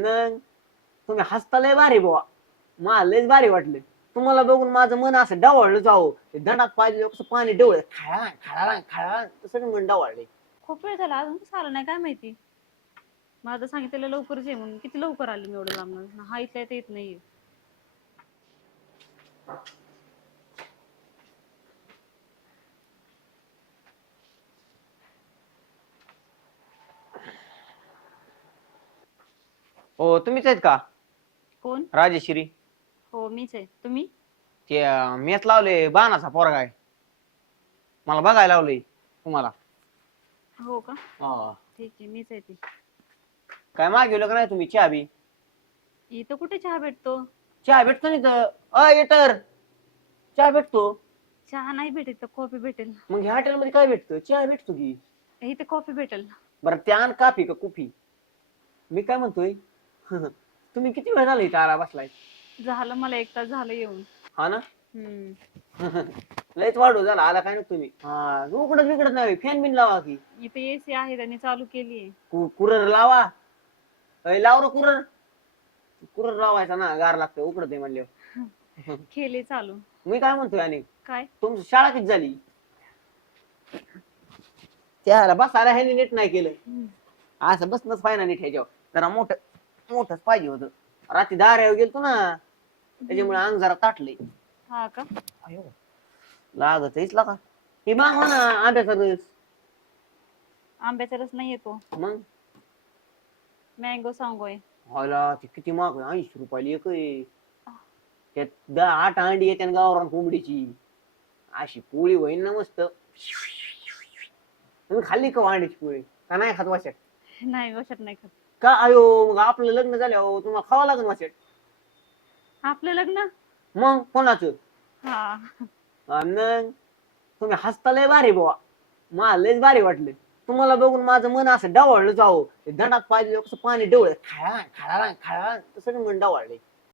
मग तुम्ही हसता लय भारी बुवा. मला लयच भारी वाटलं. तुम्हाला बघून माझं मन असं डवळलं जावं. ते दंडात पाहिजे कसं पाणी डवळ खाळा खाळा खळा तसं मन डवळले खूप वेळ झाला. अजून कसं आलं नाही काय माहिती? माझं सांगितलेलं लवकरच आहे म्हणून. किती लवकर आले मी एवढं लांब? हा इथल्या इथं येत नाहीये. हो तुम्हीच आहेत का? कोण? राजेश्री हो मीच आहे. तुम्ही? ते अं, मेच लावले बाणाचा पोरगा आहे. मला बघायला लावले तुम्हाला. हो का? हा. ठीक आहे मीच आहे ती. काय मागवलं का नाही तुम्ही चहा बी? इथं कुठे चहा भेटतो? चहा भेटतो नाही तर अ येटर चहा भेटतो. चहा नाही भेटेल तर कॉफी भेटेल. मग ह्या हॉटेल मध्ये काय भेटतं? चहा भेटतो की. इथे कॉफी भेटेल. बरं त्या आण काफी का कुफी? मी काय म्हणतोय? तुम्ही किती वेळ झाला इथं आला बसलाय? झालं मला एक तास झालं येऊन. हा ना? हम्म. लयच वाढू झाला आला काय ना तुम्ही? हा उकडत बिकडत नाही फॅन बिन लावा की. इथे एसी आहे त्यांनी चालू केली कु- कुरर लावा. अय, लाव रे कुरर. कुरर लावायचा ना गार लागतं उकडत म्हणल्यावर. केले चालू. मी काय म्हणतोय आणि? काय? तुमची शाळा किती झाली? त्याला बसायला ह्याने नीट नाही केलं. हम्म. असं बसणंच पाहिजे नीट ह्याच्यावर. जरा मोठ मोठच पाहिजे होतं. रात्री दाऱ्यावर गेलतो ना त्याच्यामुळे अंग जरा ताटले हा का? लागत हेच लागा हे मागवा ना आंब्याचा रस. आंब्याचा रस नाही येतो मग? मँगो सांगोय. होला ते किती माग ऐंशी रुपयाला एक आहे. त्यात दहा आठ अंडी येते गावरान कोंबडीची. अशी पोळी होईन ना मस्त. तुम्ही खाल्ली का अंड्याची पोळी? का नाही खात वाशट नाही वशात नाही खात. का आयो मग आपलं लग्न झाल्यावर तुम्हाला खावं लागेल वाशट आपलं लग्न? मग कोणाचं? हा. तुम्ही हसता लय भारी बुवा. मला लयच भारी वाटलं. तुम्हाला बघून माझं मन असं डावळलं जावं. दंडात पाहिजे कसं पाणी डवळ खाळा खाळा खाळा तसं मन डावळले